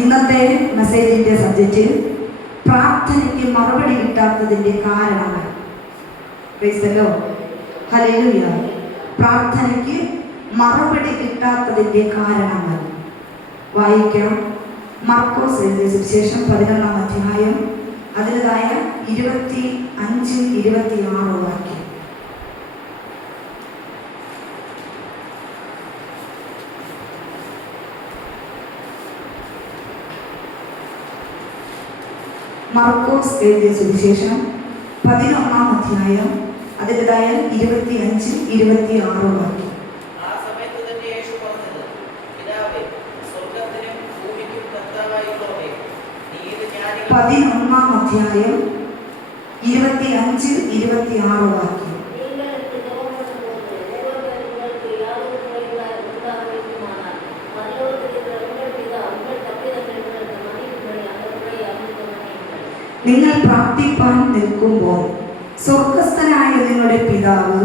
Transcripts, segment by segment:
ഇന്നത്തെ മെസ്സേജിൻ്റെ സബ്ജക്റ്റ് പ്രാർത്ഥനയ്ക്ക് മറുപടി കിട്ടാത്തതിൻ്റെ കാരണങ്ങൾ. ഹല്ലേലൂയ. പ്രാർത്ഥനയ്ക്ക് മറുപടി കിട്ടാത്തതിൻ്റെ കാരണങ്ങൾ വായിക്കാം. മർക്കോസ് എഴുതിയ സുവിശേഷം 11-ാം അധ്യായം അതിൻ്റെതായ 25-26 വാക്യം. മർക്കോസ് എഴുതിയ സുവിശേഷം 11-ാം അധ്യായം അതിൻ്റെതായ 25-26 വാക്യം. 11-ാം അധ്യായം 25-26 വാക്യം. നിങ്ങൾ പ്രാർത്ഥിപ്പാൻ നിൽക്കുമ്പോൾ സ്വർഗസ്ഥനായ നിങ്ങളുടെ പിതാവ്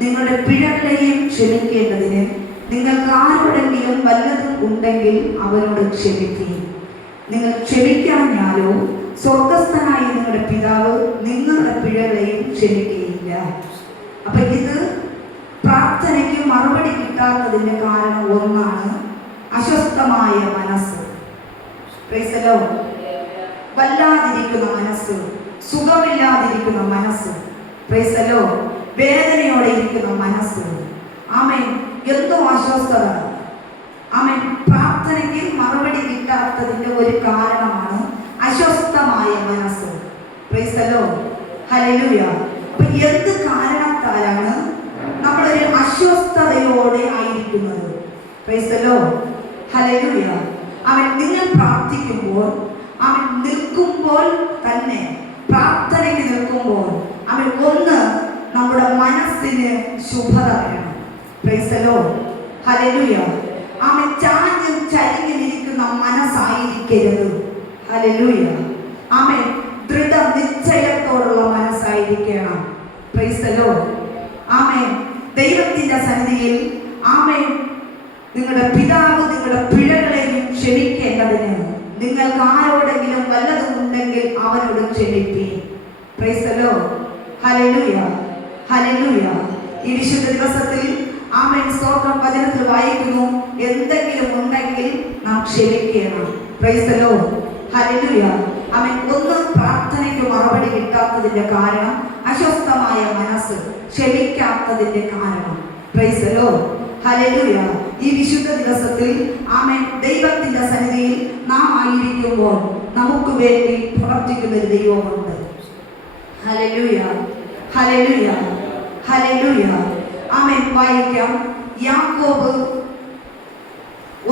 നിങ്ങളുടെ പിഴകളെയും ക്ഷമിക്കേണ്ടതിന് നിങ്ങൾക്ക് ആരോടെങ്കിലും വല്ലതും ഉണ്ടെങ്കിൽ അവനോട് ക്ഷമിക്കുകയും നിങ്ങൾ ക്ഷമിക്കാഞ്ഞാലോ സ്വർഗസ്ഥനായ നിങ്ങളുടെ പിതാവ് നിങ്ങളുടെ പിഴകളെയും ക്ഷമിക്കുകയില്ല. അപ്പൊ ഇത് പ്രാർത്ഥനയ്ക്ക് മറുപടി കിട്ടാത്തതിന്റെ കാരണം ഒന്നാണ് അസ്വസ്ഥമായ മനസ്സ്. Price the Lord. വല്ലാതിരിക്കുന്ന മനസ്സ്, സുഖമില്ലാതിരിക്കുന്ന മനസ്സ്, പ്രൈസ് ദി ലോർഡ്, വേദനയോടെ ഇരിക്കുന്ന മനസ്സ്. ആമേൻ. എന്തോ അസ്വസ്ഥത. ആമേൻ. പ്രാർത്ഥനയ്ക്ക് മറുപടി കിട്ടാത്തതിന്റെ ഒരു കാരണമാണ് അസ്വസ്ഥമായ മനസ്സ്. Price the Lord. ഹല്ലേലൂയ. അപ്പൊ എന്ത് കാരണത്താലാണ് നമ്മളൊരു അസ്വസ്ഥതയോടെ ആയിരിക്കുന്നത്? Price the Lord. ഹല്ലേലൂയ. അവൻ നിങ്ങൾ പ്രാർത്ഥിക്കുമ്പോൾ അവൻ നിൽക്കുമ്പോൾ തന്നെ, പ്രാർത്ഥനയ്ക്ക് നിൽക്കുമ്പോൾ അവൻ ഒന്ന് നമ്മുടെ മനസ്സിന് ശുഭത വേണം. Praise the Lord. ഹല്ലേലൂയ. അവൻ ചാഞ്ഞും ചരിഞ്ഞിരിക്കുന്ന മനസ്സായിരിക്കരുത്. ഹല്ലേലൂയ. അവൻ ദൃഢനിശ്ചയത്തോടുള്ള മനസ്സായിരിക്കണം. Praise the Lord. ആമേൻ. ദൈവത്തിന്റെ സന്നിധിയിൽ ആമേൻ നിങ്ങളുടെ പിതാവ് നിങ്ങളുടെ പിഴകളെയും ക്ഷമിക്കേണ്ടതിന് നിങ്ങൾക്ക് ആരോടെങ്കിലും വല്ലതും ഉണ്ടെങ്കിൽ അവനോട് ക്ഷമിപ്പീൻ. Praise the Lord. ഹല്ലേലൂയ. ഹല്ലേലൂയ. ഈ വിശുദ്ധ ദിവസത്തിൽ ആമേൻ സ്തോത്രം വചനത്തിൽ വായിക്കുന്നു, എന്തെങ്കിലും ഉണ്ടെങ്കിൽ നാം ക്ഷമിക്കണം. Price the Lord. ഹല്ലേലൂയ. ആമേൻ. ഒന്ന് പ്രാർത്ഥനയ്ക്ക് മറുപടി കിട്ടാത്തതിന്റെ കാരണം അസ്വസ്ഥമായ മനസ്സ്, ക്ഷമിക്കാത്തതിന്റെ കാരണം. Price the Lord. ഹല്ലേലൂയ. ഈ വിശുദ്ധ ദിവസത്തിൽ ആമേൻ ദൈവത്തിന്റെ സന്നിധിയിൽ നാം ആയിരിക്കുമ്പോൾ നമുക്ക് വേണ്ടി പ്രവർത്തിക്കുന്ന ഒരു ദൈവമുണ്ട്. ഹല്ലേലൂയ. ഹല്ലേലൂയ. ഹല്ലേലൂയ. ആമേൻ. വായിക്കാം. യാക്കോബ്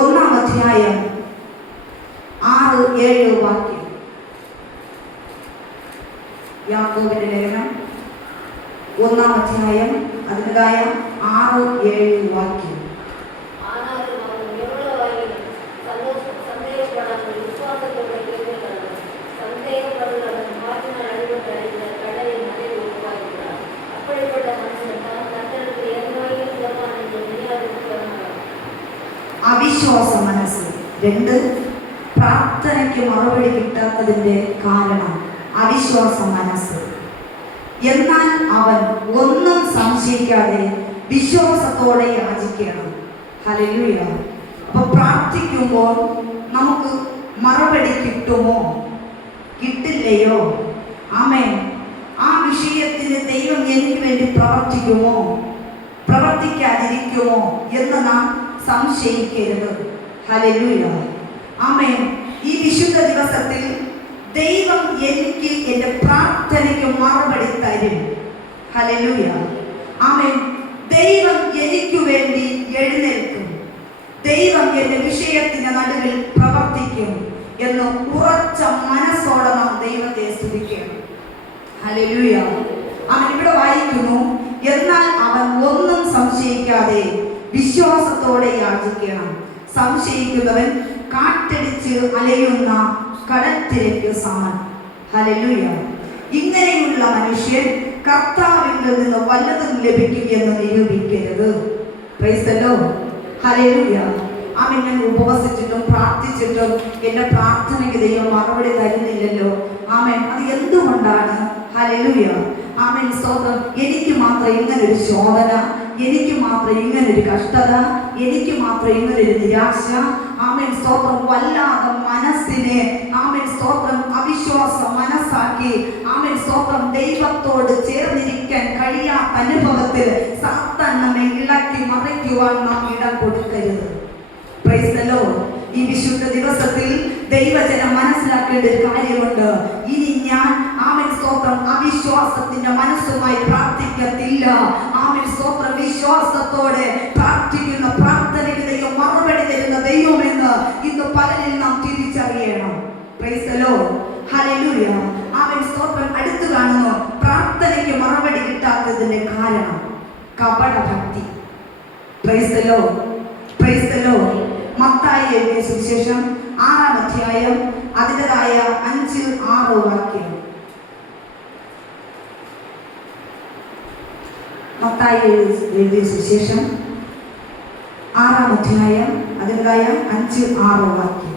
1-ാം അധ്യായം 6-7 വാക്യം. യാക്കോബിന്റെ ലേഖനം 1-ാം അധ്യായം അതിൻ്റെതായ 6-7 വാക്യം. അവിശ്വാസ മനസ്സ്. 2, പ്രാർത്ഥനയ്ക്ക് മറുപടി കിട്ടാത്തതിന്റെ കാരണം അവിശ്വാസ മനസ്സ്. എന്നാൽ അവൻ ഒന്നും സംശയിക്കാതെ വിശ്വാസത്തോടെ യാചിക്കണം. ഹല്ലേലൂയ. അപ്പൊ പ്രാർത്ഥിക്കുമ്പോൾ നമുക്ക് മറുപടി കിട്ടുമോ കിട്ടില്ലയോ? ആമേൻ. ആ വിഷയത്തിന് ദൈവം എനിക്ക് വേണ്ടി പ്രവർത്തിക്കുമോ പ്രവർത്തിക്കാതിരിക്കുമോ എന്ന് നാം സംശയിക്കരുത്. ഹല്ലേലൂയ. ആമേൻ. ഈ വിശുദ്ധ ദിവസത്തിൽ ദൈവം എനിക്ക് എൻ്റെ പ്രാർത്ഥനയ്ക്ക് മറുപടി തരും. ഹല്ലേലൂയ. ആമേൻ. ദൈവം എനിക്ക് വേണ്ടി എഴുന്നേൽക്കും. ദൈവം എൻ്റെ വിഷയത്തിന്റെ നടുവിൽ പ്രവർത്തിക്കും എന്ന് ഉറച്ച മനസ്സോടെ നാം ദൈവത്തെ സ്തുതിക്കണം. ഹല്ലേലൂയ. അവൻ ഇവിടെ വായിക്കുന്നു, എന്നാൽ അവൻ ഒന്നും സംശയിക്കാതെ വിശ്വാസത്തോടെ യാചിക്കണം. സംശയിക്കുന്നവൻ കാറ്റടിച്ച് അലയുന്ന കടൽത്തിരയ്ക്ക് സമൻ. ഹല്ലേലൂയ. ഇങ്ങനെയുള്ള മനുഷ്യൻ കർത്താവിൽ നിന്ന് വല്ലതും ലഭിക്കും എന്ന് നിരൂപിക്കരുത്. Praise the Lord. ഹല്ലേലൂയ. ആമേൻ, ഞാൻ ഉപവസിച്ചിട്ടും പ്രാർത്ഥിച്ചിട്ടും എൻ്റെ പ്രാർത്ഥനയ്ക്ക് ദൈവം മറുപടി തരുന്നില്ലല്ലോ. ആമേൻ, അത് എന്തുകൊണ്ടാണ്? ഹല്ലേലൂയ. ആമേൻ, സ്തോത്രം. എനിക്ക് മാത്രം ഇങ്ങനൊരു ശോധന, എനിക്ക് മാത്രം ഇങ്ങനൊരു കഷ്ടത, എനിക്ക് മാത്രം ഇങ്ങനൊരു നിരാശ. ആമേൻ, സ്തോത്രം. വല്ലാതെ മനസ്സിനെ ആമേൻ, സ്തോത്രം, അവിശ്വാസം മനസ്സാക്കി ആമേൻ, സ്തോത്രം, ദൈവത്തോട് ചേർന്നിരിക്കാൻ കഴിയാത്ത അനുഭവത്തിൽ സാത്താൻ നമ്മെ ഇളക്കി മറിക്കുവാൻ നാം ഇടം കൊടുക്കരുത്. Price the Lord. ഈ വിശുദ്ധ ദിവസത്തിൽ ദൈവജനം മനസ്സിലാക്കേണ്ട ഒരു കാര്യമുണ്ട്. ഇനി ഞാൻ ആമേൻ, സ്തോത്രം, അവിശ്വാസത്തിന്റെ മനസ്സുമായി പ്രാർത്ഥിക്കത്തില്ല. ആമേൻ, സ്തോത്രം, വിശ്വാസത്തോടെ പ്രാർത്ഥിക്കുന്ന പ്രാർത്ഥനയ്ക്ക് ദൈവം മറുപടി തരുന്ന ദൈവമെന്ന് ഇന്ന് പലരിൽ നാം തിരിച്ചറിയണം. Praise the Lord. ഹല്ലേലൂയ. ആമേൻ, സ്തോത്രം. അടുത്ത് കാണുന്നു പ്രാർത്ഥനയ്ക്ക് മറുപടി കിട്ടാത്തതിന്റെ കാരണം കപടഭക്തി. Praise the Lord. Praise the Lord. മത്തായി എഴുതിയ സുവിശേഷം 6-ാം അധ്യായം അതിൻ്റെതായ 5-6 വാക്യം. മത്തായി എഴുതിയ സുവിശേഷം 6-ാം അധ്യായം അതിൻ്റെതായ 5-6 വാക്യം.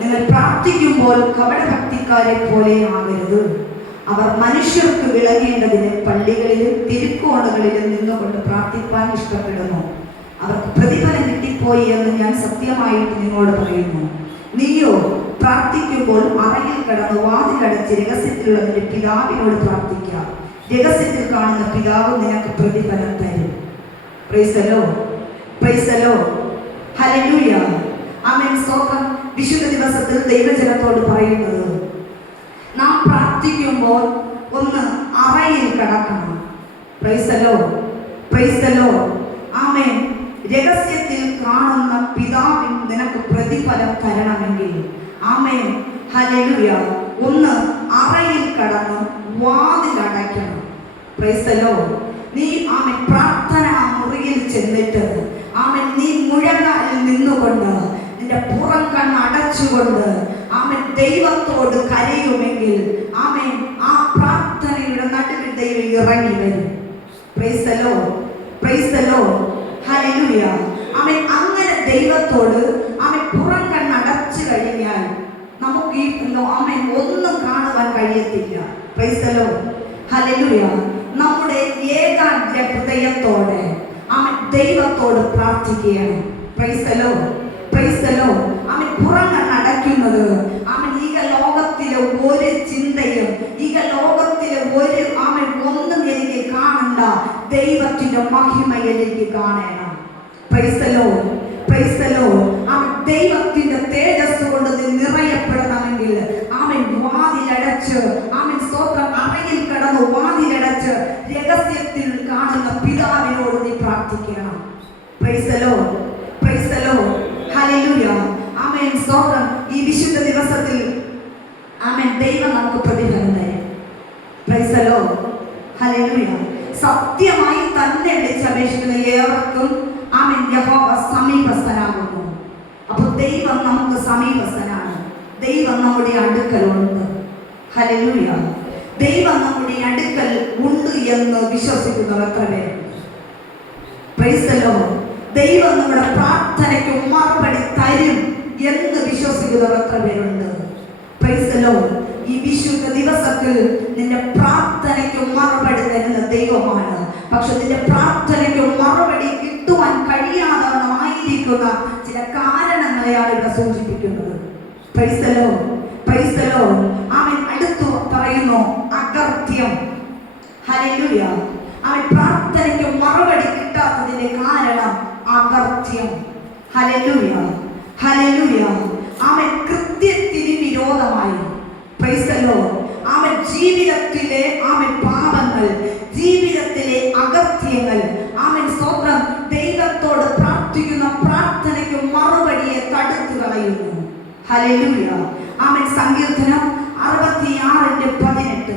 നിങ്ങൾ പ്രാർത്ഥിക്കുമ്പോൾ കപടഭക്തിക്കാരെ പോലെ ആകരുത്. അവർ മനുഷ്യർക്ക് വിളങ്ങേണ്ടതിന് പള്ളികളിലും തിരുക്കോണുകളിലും നിന്നുകൊണ്ട് പ്രാർത്ഥിപ്പാൻ ഇഷ്ടപ്പെടുന്നു. അവർക്ക് പ്രതിഫലം കിട്ടിപ്പോയി എന്ന് ഞാൻ സത്യമായിട്ട് നിങ്ങളോട് പറയുന്നു. നീയോ പ്രാർത്ഥിക്കുമ്പോൾ അറയിൽ കിടന്ന് വാതിലടച്ച് രഹസ്യത്തിലുള്ള നിന്റെ പിതാവിനോട് പ്രാർത്ഥിക്കുക. രഹസ്യത്തിൽ കാണുന്ന പിതാവ് നിനക്ക് പ്രതിഫലം തരും. Praise the Lord. Praise the Lord. ഹല്ലേലൂയ. ആമേൻ, സ്തോത്രം. വിശുദ്ധ ദിവസത്തിൽ ദൈവജനത്തോട് പറയുന്നത്, നാം പ്രാർത്ഥിക്കുമ്പോൾ ഒന്ന് അറയിൽ കിടക്കണം. Praise the Lord. Praise the Lord. ആമേൻ. രഹസ്യത്തിൽ കാണുന്ന പിതാവിന് നിനക്ക് പ്രതിഫലം തരണമെങ്കിൽ ആമേൻ, ഹല്ലേലൂയ, ഒന്ന് അറയിൽ കടന്ന് വാതിലടയ്ക്കണം. Price the Lord. നീ ആമേൻ പ്രാർത്ഥന മുറിയിൽ ചെന്നിട്ട് ആമേൻ നീ മുഴങ്ങാലിൽ നിന്നുകൊണ്ട് നിന്റെ പുറം കണ്ണ് അടച്ചുകൊണ്ട് ആമേൻ ദൈവത്തോട് കരയുമെങ്കിൽ ആമേൻ ആ പ്രാർത്ഥനയുടെ നടുവിൽ ദൈവം ഇറങ്ങി വരും. Praise the Lord. Praise the Lord. ഹല്ലേലൂയ. ആമേൻ. അങ്ങനെ ദൈവത്തോട് ആമേൻ പുറം കണ്ണ് അടച്ചു കഴിഞ്ഞാൽ നമുക്ക് ഈ ആമേൻ ഒന്നും കാണുവാൻ കഴിയത്തില്ല. Praise the Lord. ഹല്ലേലൂയ. നമ്മുടെ ഏകാഗ്ര ഹൃദയത്തോടെ ആമേൻ ദൈവത്തോട് പ്രാർത്ഥിക്കുകയാണ്. Praise the Lord. Praise the Lord. ആമേൻ പുറം കണ്ണ് അടയ്ക്കുന്നത് ആമേൻ ഈ ലോകത്തിലെ ഒരു ചിന്തയും ഈ ലോകത്തിലെ ഒരു ആമേൻ ഒന്നും എനിക്ക് കാണണ്ട, ദൈവത്തിന്റെ മഹിമ എനിക്ക് കാണണം. Praise the Lord. Praise the Lord. ആമേൻ ദൈവത്തിന്റെ തേജസ് കൊണ്ട് നീ നിറയപ്പെടണമെങ്കിൽ ആമേൻ വാതിലടച്ച് ആമേൻ സ്തോത്രം അറയിൽ കിടന്ന് വാതിലടച്ച് രഹസ്യത്തിൽ കാണുന്ന പിതാവിനോട് നീ പ്രാർത്ഥിക്കണം. Praise the Lord. Praise the Lord. ഹല്ലേലൂയ. ആമേൻ സ്തോത്രം. ഈ വിശുദ്ധ ദിവസത്തിൽ ആമേൻ ദൈവം നമുക്ക് പ്രതിഫലം തരും. Praise the Lord. ഹല്ലേലൂയ. സത്യമായി തന്നെ വിളിച്ചപേക്ഷിക്കുന്ന ഏവർക്കും ആമേൻ യഹോവ സമീപസ്ഥനാകുന്നു. അപ്പോൾ ദൈവം നമുക്ക് സമീപസ്ഥനാണ്. ദൈവം നമ്മുടെ അടുക്കലുണ്ട്. ഹല്ലേലൂയ. ദൈവം നമ്മുടെ അടുക്കൽ ഉണ്ട് എന്ന് വിശ്വസിക്കുന്നവർ എത്ര പേരുണ്ട്? Praise the Lord. ദൈവം നമ്മുടെ പ്രാർത്ഥനയ്ക്ക് മറുപടി തരും എന്ന് വിശ്വസിക്കുന്നവർ എത്ര പേരുണ്ട്? Praise the Lord. ഈ വിശുദ്ധ ദിവസത്തിൽ നിന്റെ പ്രാർത്ഥനയ്ക്ക് മറുപടി തരുന്ന ദൈവമാണ്. പക്ഷെ നിന്റെ പ്രാർത്ഥനയ്ക്ക് മറുപടി കിട്ടുവാൻ കഴിയാതായിരിക്കുന്ന ചില കാരണങ്ങളെയാണ് ഇവിടെ സൂചിപ്പിക്കുന്നത്. Praise the Lord. Praise the Lord. ആമേൻ. അടുത്തു പറയുന്നു അകൃത്യം. ഹല്ലേലൂയ. ആമേൻ പ്രാർത്ഥനയ്ക്ക് മറുപടി കിട്ടാത്തതിന്റെ കാരണം അകൃത്യം. ഹല്ലേലൂയ. ഹല്ലേലൂയ. ആമേൻ കൃത്യത്തിന് വിരോധമായി. Price the Lord. ആമേൻ ജീവിതത്തിലെ ആമേൻ പാപങ്ങൾ, ജീവിതത്തിലെ അകൃത്യങ്ങൾ, ആമേൻ സ്തോത്രം ദൈവത്തോട് പ്രാർത്ഥിക്കുന്ന പ്രാർത്ഥനയ്ക്ക് മറുപടി ഹല്ലേലൂയ. ആമേൻ. സങ്കീർത്തനം 66:18.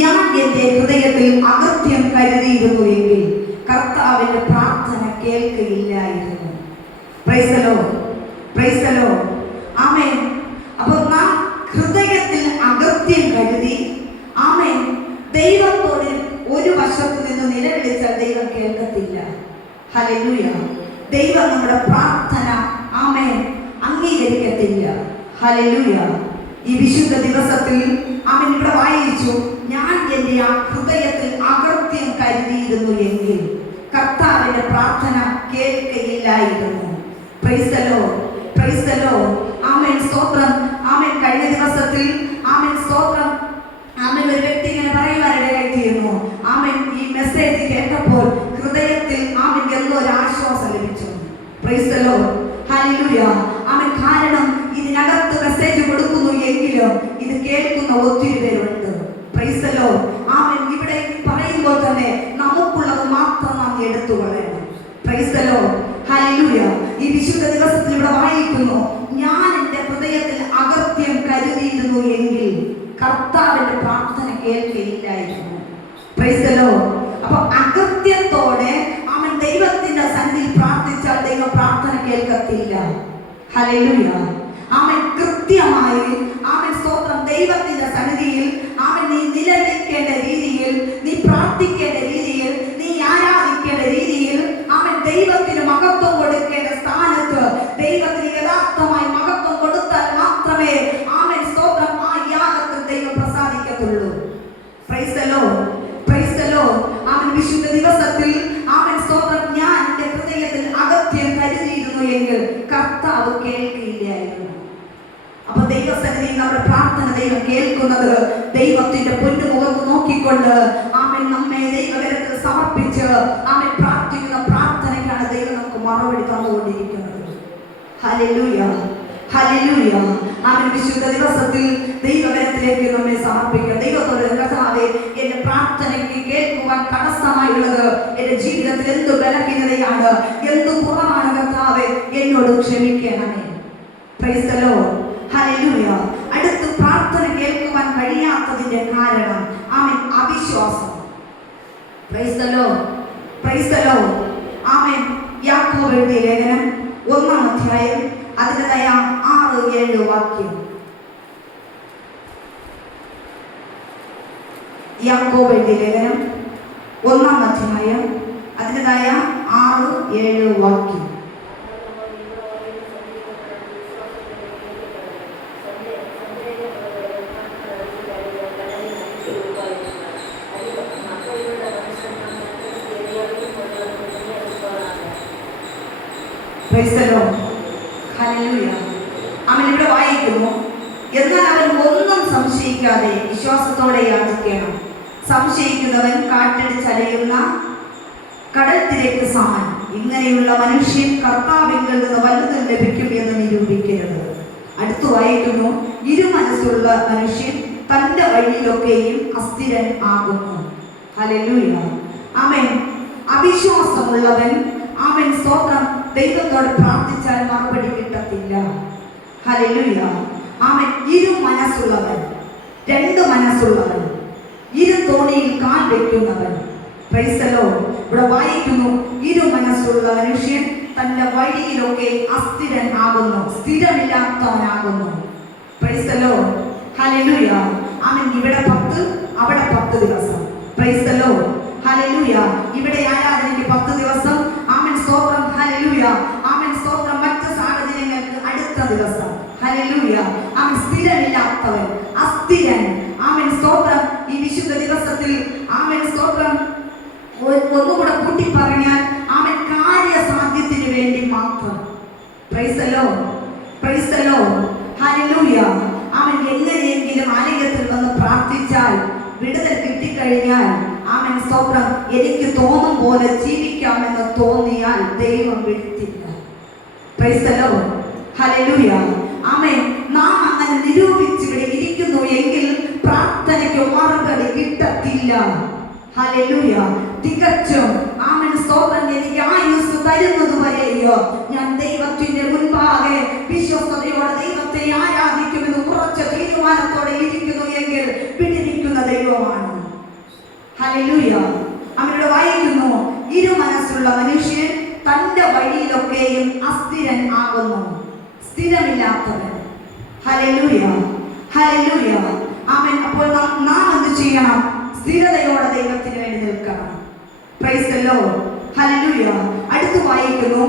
ഞാൻ എന്റെ ഹൃദയത്തിൽ അകൃത്യം കരുതിയിരുന്നു എങ്കിൽ കർത്താവിന്റെ പ്രാർത്ഥന കേൾക്കുകയില്ലായിരുന്നു. Praise the Lord, praise the Lord. ആമേൻ. അപ്പോൾ നാം ഹൃദയത്തിൽ അകൃത്യം കരുതി ആമേൻ ദൈവത്തോട് ഒരു വശത്ത് നിന്ന് നിലവിളിച്ചാൽ ദൈവം കേൾക്കത്തില്ല. ഹല്ലേലൂയ. ദൈവം നമ്മുടെ പ്രാർത്ഥന ആമേൻ അംഗീകരിക്കത്തില്ല. ഹല്ലേലൂയ. ഈ വിശുദ്ധ ദിവസത്തിൽ ആമേൻ ഇവിടെ വായിച്ചു, ഞാൻ എന്റെ ഹൃദയത്തിൽ അകൃത്യം കരുതിയിരുന്നു എങ്കിൽ കർത്താവിന്റെ പ്രാർത്ഥന കേൾക്കുകയില്ലായിരുന്നു. Praise the Lord, praise the Lord. ആമേൻ. സ്തോത്രം. ആമേൻ. കഴിഞ്ഞ ദിവസത്തിൽ ആമേൻ സ്തോത്രം ആമേൻ ഒരു വ്യക്തി ഇങ്ങനെ പറയുവാനിടയായിത്തീരുന്നു. ആമേൻ ഈ മെസ്സേജ് കേട്ടപ്പോൾ ഹൃദയത്തിൽ ആമേൻ എന്തോ ഒരു ആശ്വാസം ലഭിച്ചു. പ്രൈസ് ദി ലോർഡ്, ഹല്ലേലൂയ. ആമേൻ. കാരണം ഇതിനകത്ത് മെസ്സേജ് കൊടുക്കുന്നു എങ്കിലും ഇത് കേൾക്കുന്ന ഒത്തിരി പേരുണ്ട്. Praise the Lord. ആമേൻ. ഇവിടെ പറയുമ്പോൾ തന്നെ നമുക്കുള്ളത് മാത്രം നാം എടുത്തു കളയണം. പ്രൈസ് ദി ലോർഡ്, ഹല്ലേലൂയ. ഈ വിശുദ്ധ ദിവസത്തിൽ ഇവിടെ വായിക്കുന്നു, ഞാൻ എന്റെ ഹൃദയത്തിൽ അകൃത്യം കരുതിയിരുന്നു എങ്കിൽ കർത്താവിന്റെ പ്രാർത്ഥന കേൾക്കുകയില്ലായിരുന്നു. Praise the Lord. അപ്പൊ അകൃത്യത്തോടെ അവൻ ദൈവത്തിന്റെ സന്നിധിയിൽ പ്രാർത്ഥിച്ചാൽ ദൈവം പ്രാർത്ഥന കേൾക്കത്തില്ല. ഹല്ലേലൂയ. അവൻ കൃത്യമായി അവൻ സ്തോത്രം ദൈവത്തിന്റെ സന്നിധിയിൽ അവൻ നീ നിലനിൽക്കേണ്ട രീതിയിൽ, നീ പ്രാർത്ഥിക്കേണ്ട രീതിയിൽ, നീ ആരാധിക്കേണ്ട രീതിയിൽ, അവൻ ദൈവത്തിന് മഹത്വം കൊടുക്കേണ്ട സ്ഥാനത്ത് ദൈവത്തിന് യഥാർത്ഥമായി മഹത്വം കൊടുത്താൽ മാത്രമേ അവൻ സ്തോത്രം ആ യാഗത്തിൽ ദൈവം പ്രസാദിക്കത്തുള്ളൂ. Praise the Lord, praise the Lord. അവൻ വിശുദ്ധ ദിവസത്തിൽ അവൻ സ്തോത്രം ഞാൻ എന്റെ ഹൃദയത്തിൽ അകത്യം കരുതിയിരുന്നു എങ്കിൽ കർത്താവ് കേൾക്കുകയില്ലായിരുന്നു. അപ്പൊ ദൈവസന്നിധിയിൽ നമ്മുടെ പ്രാർത്ഥന ദൈവം കേൾക്കുന്നത് ദൈവത്തിന്റെ പൊന്നുമുഖത്ത് നോക്കിക്കൊണ്ട് ആമേൻ നമ്മെ ദൈവകരത്തിൽ സമർപ്പിച്ച് ആമേൻ പ്രാർത്ഥിക്കുന്ന പ്രാർത്ഥനയ്ക്കാണ് ദൈവം നമുക്ക് മറുപടി തന്നുകൊണ്ടിരിക്കുന്നത്. ഹല്ലേലൂയ, ഹല്ലേലൂയ. ആമേൻ. വിശുദ്ധ ദിവസത്തിൽ ദൈവകരത്തിലേക്ക് നമ്മെ സമർപ്പിക്കുക. ദൈവത്തോട് കർത്താവേ, എന്റെ പ്രാർത്ഥനയ്ക്ക് കേൾക്കുവാൻ തടസ്സമായുള്ളത് എന്റെ ജീവിതത്തിൽ എന്ത് ബലഹീനതയാണ്, എന്ത് കുറവാണ് കർത്താവേ, എന്നോട് ക്ഷമിക്കണമേ. പ്രൈസ് ദി ലോർഡ്, ഹല്ലേലൂയ. അടുത്ത് പ്രാർത്ഥന കേൾക്കുവാൻ കഴിയാത്തതിന്റെ കാരണം ആമേൻ അവിശ്വാസം. Praise the Lord, praise the Lord. ആമേൻ. യാക്കോബ് എഴുതിയ ലേഖനം 1-ാം അധ്യായം അതിൻ്റെതായ 6-7 വാക്യം. യാക്കോബ് എഴുതിയ ലേഖനം 1-ാം അധ്യായം അതിൻ്റെതായ 6-7 വാക്യം. പ്രൈസ് ദി ലോർഡ്, ഹല്ലേലൂയ. അവൻ ഇവിടെ വായിക്കുന്നു, എന്നാൽ അവൻ ഒന്നും സംശയിക്കാതെ വിശ്വാസത്തോടെ യാചിക്കണം. സംശയിക്കുന്നവൻ കാറ്റടിച്ചലയുന്ന കടൽ തിരക്ക് സമൻ. ഇങ്ങനെയുള്ള മനുഷ്യൻ കർത്താവിങ്കിൽ നിന്ന് വല്ലതും ലഭിക്കും എന്ന് നിരൂപിക്കരുത്. അടുത്തു വായിക്കുന്നു, ഇരുമനസ്സുള്ള മനുഷ്യൻ തന്റെ വഴിയിലൊക്കെയും അസ്ഥിരൻ ആകുന്നു. ഹല്ലേലൂയ. ആമേൻ. അവിശ്വാസമുള്ളവൻ ആമേൻ സ്തോത്രം ദൈവത്തോട് പ്രാർത്ഥിച്ചാൽ മറുപടി കിട്ടത്തില്ല. ഹല്ലേലൂയ. ആമേൻ. ഇരു മനസ്സുള്ളവൻ, രണ്ട് മനസ്സുള്ളവൻ, ഇരു തോണിയിൽ കാൽ വെക്കുന്നവൻ. Price the Lord. ഇവിടെ വായിക്കുന്നു, ഇരു മനസ്സുള്ള മനുഷ്യൻ തന്റെ വഴിയിലൊക്കെ അസ്ഥിരൻ ആകുന്നു, സ്ഥിരമില്ലാത്തവനാകുന്നു. പ്രൈസ് ദി ലോർഡ്, ഹല്ലേലൂയ. ആമേൻ. ഇവിടെ 10 അവിടെ 10 ദിവസം. പ്രൈസ് ദി ലോർഡ്, ഹല്ലേലൂയ. ഇവിടെ ആരാധനയ്ക്ക് 10 ദിവസം. ആമേൻ സ്തോത്രം, ഹല്ലേലൂയ. ആമേൻ സ്തോത്രം. മറ്റ് സാഹചര്യങ്ങൾക്ക് അടുത്ത ദിവസം. ഹല്ലേലൂയ. ആമേൻ. സ്ഥിരമില്ലാത്തവൻ, അസ്ഥിരൻ. ആമേൻ സ്തോത്രം. ഈ വിശുദ്ധ ദിവസത്തിൽ ആമേൻ സ്തോത്രം ഒന്നുകൂടെ കൂട്ടി പറഞ്ഞാൽ ആമേൻ കാര്യസാധ്യത്തിന് വേണ്ടി മാത്രം. Praise the Lord, praise the Lord, ഹല്ലേലൂയ. ആമേൻ. എങ്ങനെയെങ്കിലും ആലയത്തിൽ വന്ന് പ്രാർത്ഥിച്ചാൽ വിടുതൽ കിട്ടിക്കഴിഞ്ഞാൽ ആമേൻ സ്തോത്രം എനിക്ക് തോന്നും പോലെ ജീവിക്കാമെന്ന് തോന്നിയാൽ ദൈവം വിടുത്തില്ല. പ്രൈസ് ദി ലോർഡ്, ഹല്ലേലൂയ. ആമേൻ. നാം അങ്ങനെ നിരൂപിച്ചിവിടെ ഇരിക്കുന്നു എങ്കിൽ പ്രാർത്ഥനയ്ക്ക് മറുപടി കിട്ടത്തില്ല. ഹല്ലേലൂയ. തികച്ചും ആമേൻ സ്തോത്രം എനിക്ക് ആയുസ് തരുന്നത് വരെയോ ഞാൻ ദൈവത്തിന്റെ മുൻപാകെ വിശ്വസ്തയോടെ ദൈവത്തെ ആരാധിക്കുമെന്ന് ഉറച്ച തീരുമാനത്തോടെ ഇരിക്കുന്നു എങ്കിൽ വിടിവിക്കുന്ന ദൈവമാണ്. ഹല്ലേലൂയ. അവരോട് വായിക്കുന്നു, ഇരുമനസ്സുള്ള മനുഷ്യൻ തന്റെ വഴിയിലൊക്കെയും അസ്ഥിരൻ ആകുന്നു, സ്ഥിരമില്ലാത്തവൻ. ഹല്ലേലൂയ, ഹല്ലേലൂയ, ആമേൻ. അപ്പോൾ നാം എന്ത് ചെയ്യണം? സ്ഥിരതയോടെ ദൈവത്തിന് വേണ്ടി നിൽക്കണം. പ്രൈസ് ദി ലോർഡ്, ഹല്ലേലൂയ. അടുത്ത് വായിക്കുന്നു,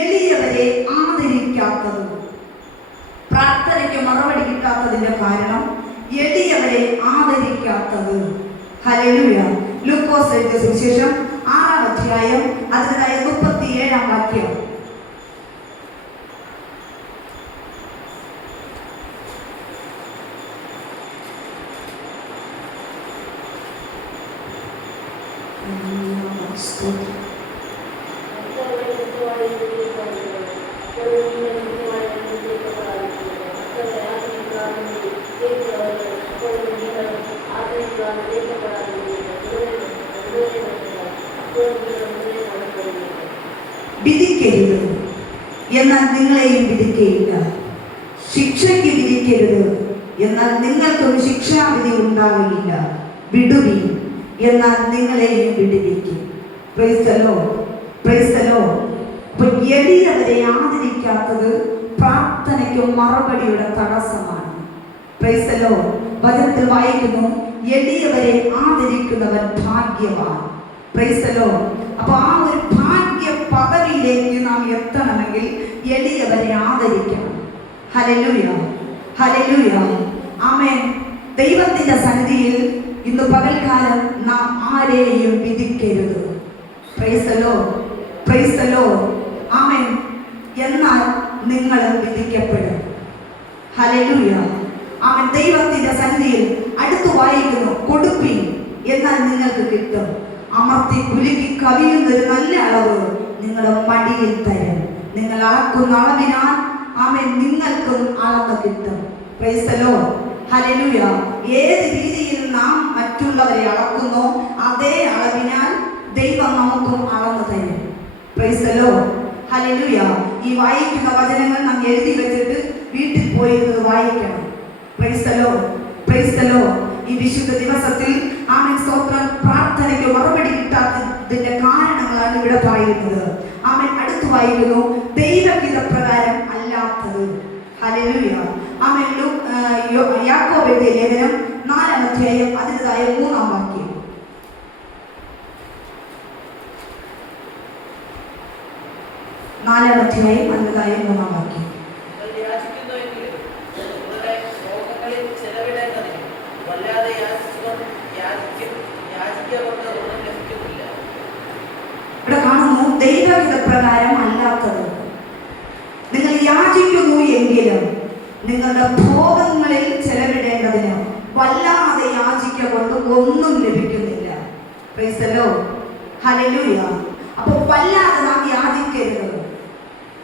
എളിയവരെ ആദരിക്കാത്തത്. പ്രാർത്ഥനയ്ക്ക് മറുപടി കിട്ടാത്തതിന്റെ കാരണം എളിയവരെ ആദരിക്കാത്തത്. ഹല്ലേലൂയ. ലൂക്കോസ് എഴുതിയ സുവിശേഷം 6-ാം അധ്യായം അതിൻ്റെതായ 37-ാം വാക്യം. വിധിക്കരുത്, എന്നാൽ നിങ്ങളെയും വിധിക്കയില്ല. ശിക്ഷയ്ക്ക് വിധിക്കരുത്, എന്നാൽ നിങ്ങൾക്കും ശിക്ഷാവിധി ഉണ്ടാകില്ല. വിടുവി, എന്നാൽ നിങ്ങളെയും വിടുവിക്കും. Praise the Lord, praise the Lord. അപ്പോൾ എളിയവരെ ആദരിക്കാത്തത് പ്രാർത്ഥനയ്ക്ക് മറുപടിയുടെ തടസ്സമാണ്. Praise the Lord. വചനത്തിൽ വായിക്കുന്നു, എളിയവരെ ആദരിക്കുന്നവൻ ഭാഗ്യവാൻ. Praise the Lord. അപ്പോൾ ആ ഒരു ഭാഗ്യ പദവിയിലേക്ക് നാം എത്തണമെങ്കിൽ എളിയവരെ ആദരിക്കണം. ഹല്ലേലൂയ, ഹല്ലേലൂയ, ആമേൻ. ദൈവത്തിന്റെ സന്നിധിയിൽ ഇന്ന് പകൽക്കാലം നാം ആരെയും വിധിക്കരുത്. Praise the Lord, praise the Lord, ആമേൻ. എന്നാൽ നിങ്ങൾ വിധിക്കപ്പെടും. ഹല്ലേലൂയ, ആമേൻ. ദൈവത്തിന്റെ സന്നിധിയിൽ അടുത്ത് വായിക്കുന്നു, കൊടുപ്പിൻ, എന്നാൽ നിങ്ങൾക്ക് കിട്ടും. അമർത്തി കുലുക്കി കവിയുന്നൊരു നല്ല അളവ് നിങ്ങളുടെ മടിയിൽ തരും. നിങ്ങൾ അളക്കുന്ന അളവിനാൽ ആമേൻ നിങ്ങൾക്കും അളന്ന് കിട്ടും. Price the Lord, hallelujah. ഏത് രീതിയിൽ നാം മറ്റുള്ളവരെ അളക്കുന്നോ അതേ അളവിനാൽ ദൈവം നമുക്കും അളന്ന് തരും. പ്രൈസ് ദി ലോർഡ്, ഹല്ലേലൂയ. ഈ വായിക്കുന്ന വചനങ്ങൾ നാം എഴുതി വെച്ചിട്ട് വീട്ടിൽ പോയിരുന്നത് വായിക്കണം. Price the Lord, praise the Lord. ഈ വിശുദ്ധ ദിവസത്തിൽ ആമേൻ സ്തോത്രം, പ്രാർത്ഥനയ്ക്ക് മറുപടി കിട്ടാത്തതിന്റെ കാരണങ്ങളാണ് ഇവിടെ പറയുന്നത്. ആമേൻ. അടുത്ത് വായിക്കുന്നു, ദൈവഹിത പ്രകാരം അല്ലാത്തത്. ഹല്ലേലൂയ, ആമേൻ. യാക്കോബ് എഴുതിയ ലേഖനം 4-ാം അധ്യായം അതിൻ്റെതായ 3-ാം വാക്യം. ഇവിടെ കാണുന്നു, ദൈവഹിത പ്രകാരം അല്ലാത്തത്. നിങ്ങൾ യാചിക്കുന്നു എങ്കിലും നിങ്ങളുടെ ഭോഗങ്ങളിൽ ചെലവിടേണ്ടതിന് വല്ലാതെ യാചിക്കൊണ്ട് ഒന്നും ലഭിക്കുന്നില്ല. പ്രൈസ് ദി ലോർഡ്, ഹല്ലേലൂയ. അപ്പോൾ വല്ലാതെ നാം യാചിക്കരുത്.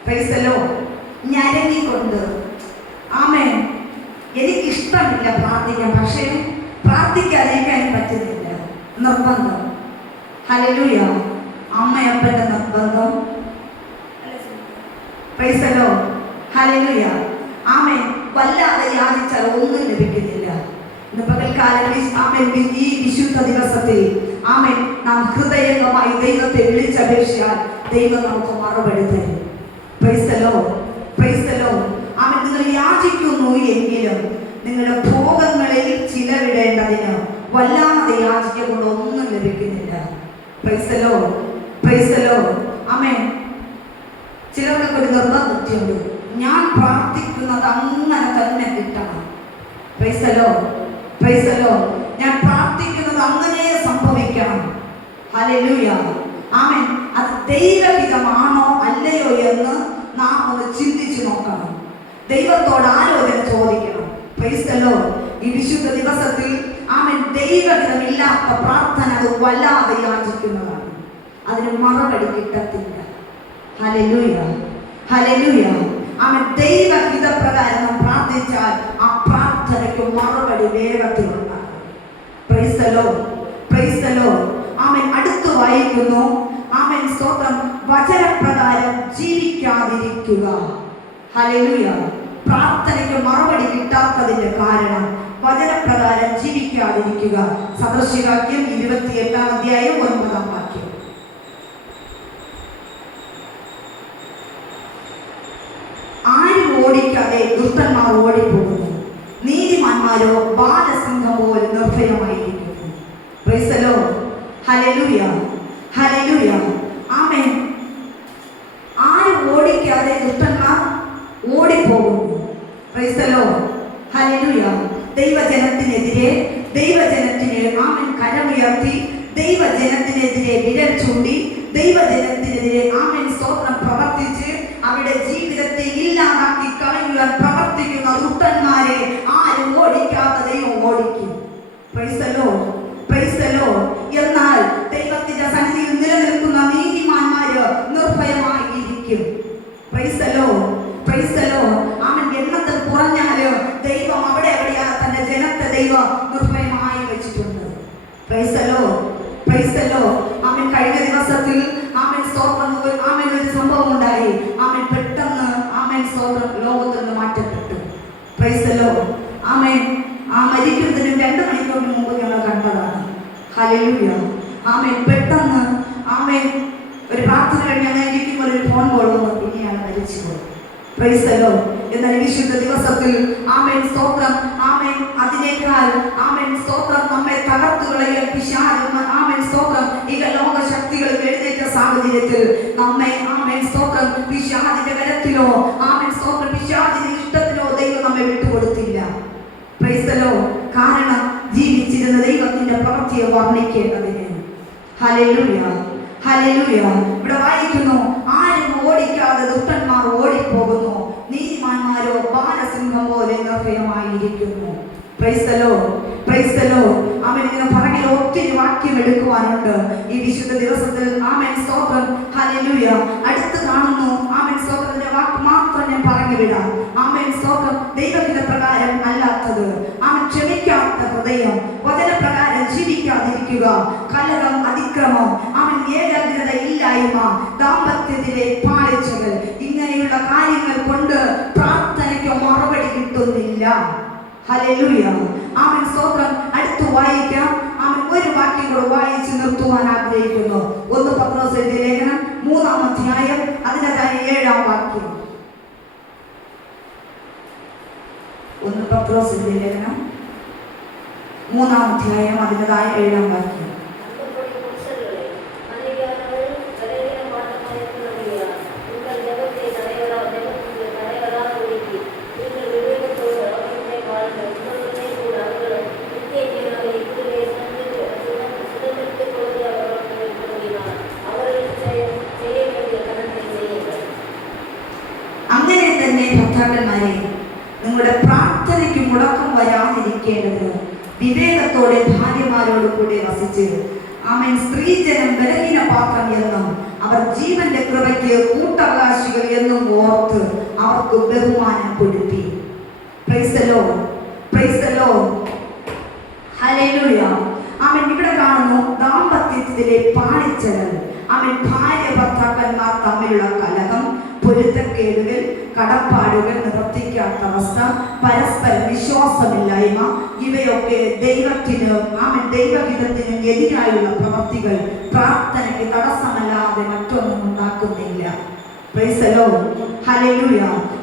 Praise the Lord. ഞരങ്ങിക്കൊണ്ട്, ആമേൻ, എനിക്കിഷ്ടമില്ല പ്രാർത്ഥിക്കാൻ, പക്ഷേ പ്രാർത്ഥിക്കാതിരിക്കാൻ പറ്റുന്നില്ല, നിർബന്ധം. ഹല്ലേലൂയ. അമ്മയപ്പന്റെ നിർബന്ധം. പ്രൈസ് ദി ലോർഡ്, ഹല്ലേലൂയ, ആമേൻ. വല്ലാതെ യാചിച്ചാൽ ഒന്നും ലഭിക്കുന്നില്ല. ഇന്ന് പകൽക്കാലം ആമേൻ ഈ വിശുദ്ധ ദിവസത്തിൽ ആമേൻ നാം ഹൃദയംഗമായി ദൈവത്തെ വിളിച്ചപേക്ഷിച്ചാൽ ദൈവം നമുക്ക് മറുപടി തരും. Praise the Lord, praise the Lord. ആമേൻ. നിങ്ങൾ യാചിക്കുന്നു എങ്കിലും നിങ്ങളുടെ ഭോഗങ്ങളിൽ ചിലവിടേണ്ടതിന് വല്ലാതെ യാചിക്കുമ്പോൾ ഒന്നും ലഭിക്കുന്നില്ല. Praise the Lord, praise the Lord, ആമേൻ. ചിലർക്കൊക്കെ ഒരു നിർബന്ധമുണ്ട്, ഞാൻ പ്രാർത്ഥിക്കുന്നത് അങ്ങനെ തന്നെ കിട്ടണം. Praise the Lord, praise the Lord. ഞാൻ പ്രാർത്ഥിക്കുന്നത് അങ്ങനെ സംഭവിക്കണം. ഹല്ലേലൂയ, ആമേൻ. അത് ദൈവഹിതമാണോ അല്ലയോ എന്ന് നാം ഒന്ന് ചിന്തിച്ചു നോക്കണം. ദൈവത്തോട് ആലോചന ചോദിക്കണം. Price the Lord. ഈ വിശുദ്ധ ദിവസത്തിൽ ആമേൻ ദൈവഹിതമില്ലാത്ത പ്രാർത്ഥന അത് വല്ലാതെ യാചിക്കുന്നതാണ്. അതിന് മറുപടി കിട്ടത്തില്ല. ഹല്ലേലൂയ, ഹല്ലേലൂയ, ആമേൻ. ദൈവഹിതപ്രകാരം നാം പ്രാർത്ഥിച്ചാൽ ആ പ്രാർത്ഥനയ്ക്ക് മറുപടി വേഗത്തിലുണ്ടാകും. Praise the Lord, praise the Lord, ആമേൻ. അടുത്ത് വായിക്കുന്നു. ആമേൻ, സ്തോത്രം. വചനപ്രകാരം ജീവിക്കാതിരിക്കുക. ഹല്ലേലൂയ. പ്രാർത്ഥനയ്ക്ക് മറുപടി കിട്ടാത്തതിന്റെ കാരണം വചനപ്രകാരം ജീവിക്കാതിരിക്കുക. സദൃശവാക്യം 28-ാം അധ്യായം 9-ാം വാക്യം. ആരും ഓടിക്കാതെ ദുഷ്ടന്മാർ ഓടിപ്പോകുന്നു, നീതിമാന്മാരോ ബാലസിംഹം പോലെ നിർഭയമായിരിക്കുന്നു. Praise the Lord. ഹല്ലേലൂയ, ഹല്ലേലൂയ, ആമേൻ. ആരും ഓടിക്കാതെ ദുഷ്ടന്മാർ ഓടിപ്പോകുന്നു. Praise the Lord. ഹല്ലേലൂയ. ദൈവജനത്തിനെതിരെ ആമേൻ കരമുയർത്തി, ദൈവജനത്തിനെതിരെ വിരൽ ചൂണ്ടി, ദൈവജനത്തിനെതിരെ ആമേൻ സ്തോത്രം പ്രവർത്തിച്ച് അവരുടെ ജീവിതത്തെ ഇല്ലാതാക്കി കളയുവാൻ പ്രവർത്തിക്കുന്ന ദുഷ്ടന്മാരെ ആരും ഓടിക്കാത്ത ദൈവം ഓടിക്കും. Praise the Lord, praise the Lord. എന്നാൽ ദൈവത്തിന്റെ സന്നിധിയിൽ നിലനിൽക്കുന്ന നീതിമാന്മാര് നിർഭയമായിരിക്കും. Praise the Lord, praise the Lord. ആമേൻ. എണ്ണത്തിൽ കുറഞ്ഞാല് ദൈവം അവിടെ എവിടെയാണ് തന്റെ ജനത്തെ ദൈവം നിർഭയമായി വെച്ചിട്ടുണ്ട്. Praise the Lord, praise the Lord. ആമേൻ. കഴിഞ്ഞ ദിവസത്തിൽ ആമേൻ സ്തോത്രം ആമേൻ ഒരു സംഭവം ഉണ്ടായി. ആമേൻ. പെട്ടെന്ന് ആമേൻ സ്തോത്രം ലോകത്തിൽ നിന്ന് മാറ്റപ്പെട്ടു. Praise the Lord. ആമേൻ. ആ മരിക്കുന്നതിന് 2 മണിക്കൂറിന് മുമ്പ് ഞങ്ങൾ കണ്ടതാണ്. ഹല്ലേലൂയ. ആമേൻ. പെട്ടെന്ന് ആമേൻ ഒരു പ്രാർത്ഥന കഴിഞ്ഞ് അങ്ങനെ ഇരിക്കുമ്പോൾ ഒരു ഫോൺ കോൾ വന്നു, പിന്നെയാണ് മരിച്ചുപോയി. Price the Lord. എന്നാൽ വിശുദ്ധ ദിവസത്തിൽ ആമേൻ സ്തോത്രം ആമേൻ അതിനേക്കാൾ ആമേൻ സ്തോത്രം നമ്മെ തകർത്തു കളയാൻ പിശാച് ആമേൻ സ്തോത്രം ഈ ലോക ശക്തികൾ എഴുന്നേറ്റ സാഹചര്യത്തിൽ നമ്മെ ആമേൻ സ്തോത്രം പിശാചിന്റെ ബലത്തിലോ ആമേൻ സ്തോത്രം പിശാചിന്റെ ഇഷ്ടത്തിലോ ദൈവം നമ്മെ വിട്ടുകൊടുത്തില്ല. Price the Lord. കാരണം ജീവിച്ചിരുന്ന ദൈവത്തിന്റെ പ്രവൃത്തിയെ വർണ്ണിക്കേണ്ടതിന്. Hallelujah, hallelujah. ഇവിടെ വായിക്കുന്നു, ആരും ഓടിക്കാതെ ദുഷ്ടന്മാർ ഓടിപ്പോകുന്നു, നീതിമാന്മാരോ ബാലസിംഹം പോലെ നിർഭയമായിരിക്കുന്നു. Praise the Lord, praise the Lord. ആമേൻ. ഇതിന് പുറകിൽ ഒത്തിരി വാക്യം എടുക്കുവാനുണ്ട് ഈ വിശുദ്ധ ദിവസത്തിൽ. ആമേൻ സ്തോത്രം. ഹല്ലേലൂയ. അടുത്ത് കാണുന്നു ആമേൻ സ്തോത്രത്തിന്റെ വാക്ക് മാത്രം ഞാൻ പറഞ്ഞു വിടാം. ആമേൻ സ്തോത്രം. ദൈവഹിത പ്രകാരം അല്ലാത്തത്, ആമേൻ ക്ഷമിക്കാത്ത ഹൃദയം, വചനപ്രകാരം ജീവിക്കാതിരിക്കുക, കലഹം, അതിക്രമം, ആമേൻ ഏകാഗ്രത ഇല്ലായ്മ, ദാമ്പത്യത്തിലെ പാളിച്ചകൾ, ഇങ്ങനെയുള്ള കാര്യങ്ങൾ കൊണ്ട് പ്രാർത്ഥനയ്ക്ക് മറുപടി കിട്ടുന്നില്ല. ഹല്ലേലൂയ. ആമേൻ സ്തോത്രം. അടുത്ത് വായിക്കാം. ആമേൻ. ഒരു വാക്യം കൂടെ വായിച്ച് നിർത്തുവാൻ ആഗ്രഹിക്കുന്നു. 1 പത്രോസ് എഴുതിയ ലേഖനം 3-ാം അധ്യായം അതിൻ്റെതായ 7-ാം വാക്യം. 1 പത്രോസ് എഴുതിയ ലേഖനം 3-ാം അധ്യായം അതിൻ്റെതായ 7-ാം വാക്യം. അങ്ങനെ തന്നെ ഭർത്താക്കന്മാരെ, നിങ്ങളുടെ പ്രാർത്ഥനയ്ക്ക് മുടക്കം വരാതിരിക്കേണ്ടതിന് വിവേകത്തോടെ ഭാര്യമാരോട് കൂടെ വസിച്ച് ആമേൻ സ്ത്രീജനം ബലഹീന പാത്രം എന്നും അവർ ജീവന്റെ കൃപയ്ക്ക് കൂട്ടവകാശികൾ എന്നും ഓർത്ത് അവർക്ക് ബഹുമാനം കൊടുപ്പി. Praise the Lord, praise the Lord. ഹല്ലേലൂയ. ആമേൻ. ഇവിടെ കാണുന്നു ദാമ്പത്യത്തിലെ പാളിച്ചകൾ. ആമേൻ. ഭാര്യ ഭർത്താക്കന്മാർ തമ്മിലുള്ള കലഹം, പൊരുത്തക്കേടുകൾ, കടപ്പാടുകൾ നിവർത്തിക്കാത്ത അവസ്ഥ, പരസ്പര വിശ്വാസമില്ലായ്മ, ഇവയൊക്കെ ദൈവത്തിന് ആമേൻ ദൈവഹിതത്തിന് എതിരായുള്ള പ്രവൃത്തികൾ. പ്രാർത്ഥനയ്ക്ക് തടസ്സമല്ലാതെ മറ്റൊന്നും ഉണ്ടാക്കുന്നില്ല. Price the Lord. ഹല്ലേലൂയ.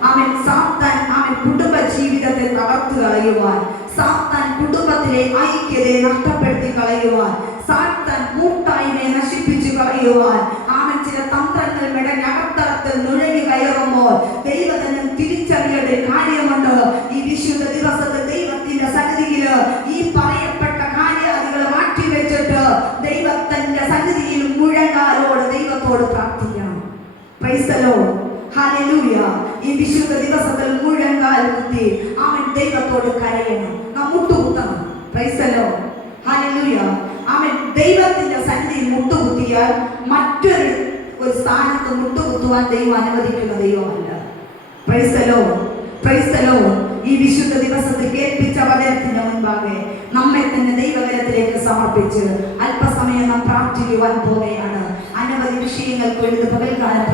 ആമേൻ. സാത്താൻ ആമേൻ കുടുംബ ജീവിതത്തെ തകർത്തു കളയുവാൻ, സാത്താൻ കുടുംബത്തിലെ ഐക്യതയെ നഷ്ടപ്പെടുത്തി കളയുവാൻ, സാത്താൻ കൂട്ടായ്മയെ നശിപ്പിച്ചു കളയുവാൻ ആമേൻ ചില തന്ത്രങ്ങൾ അകത്തളത്തിൽ നുഴഞ്ഞു കയറുമ്പോൾ ദൈവജനം തിരിച്ചറിയേണ്ട കാര്യമുണ്ട്. ഈ വിശുദ്ധ ദിവസത്തെ ദൈവത്തിന്റെ സന്നിധിയിൽ ഈ പറയപ്പെട്ട കാര്യാദികൾ മാറ്റിവെച്ചിട്ട് ദൈവത്തിന്റെ സന്നിധിയിൽ മുഴങ്ങാലോട് ദൈവത്തോട് പ്രാർത്ഥിക്കണം. Praise the Lord. ഹല്ലേലൂയ. ഈ വിശുദ്ധ ദിവസത്തിൽ മുഴങ്കാൽ കുത്തി ആമേൻ ദൈവത്തോട് കരയണം, നാം മുട്ടുകുത്തണം. Praise the Lord. ഹല്ലേലൂയ. ആമേൻ. ദൈവത്തിന്റെ സന്നിധിയിൽ മുട്ടുകുത്തിയാൽ മറ്റൊരു സ്ഥാനത്ത് മുട്ടുകുത്തുവാൻ ദൈവം അനുവദിക്കുന്ന ദൈവമല്ല. Praise the Lord, praise the Lord. ഈ വിശുദ്ധ ദിവസത്തിൽ കേൾപ്പിച്ച വചനത്തിന്റെ മുൻപാകെ നമ്മെ തന്നെ ദൈവകരത്തിലേക്ക് സമർപ്പിച്ച് അല്പസമയം നാം പ്രാർത്ഥിക്കും. പ്രാർത്ഥിക്കുവാൻ പോവുകയാണ്. അനവധി വിഷയങ്ങൾക്ക് വേണ്ടി പകൽക്കാലം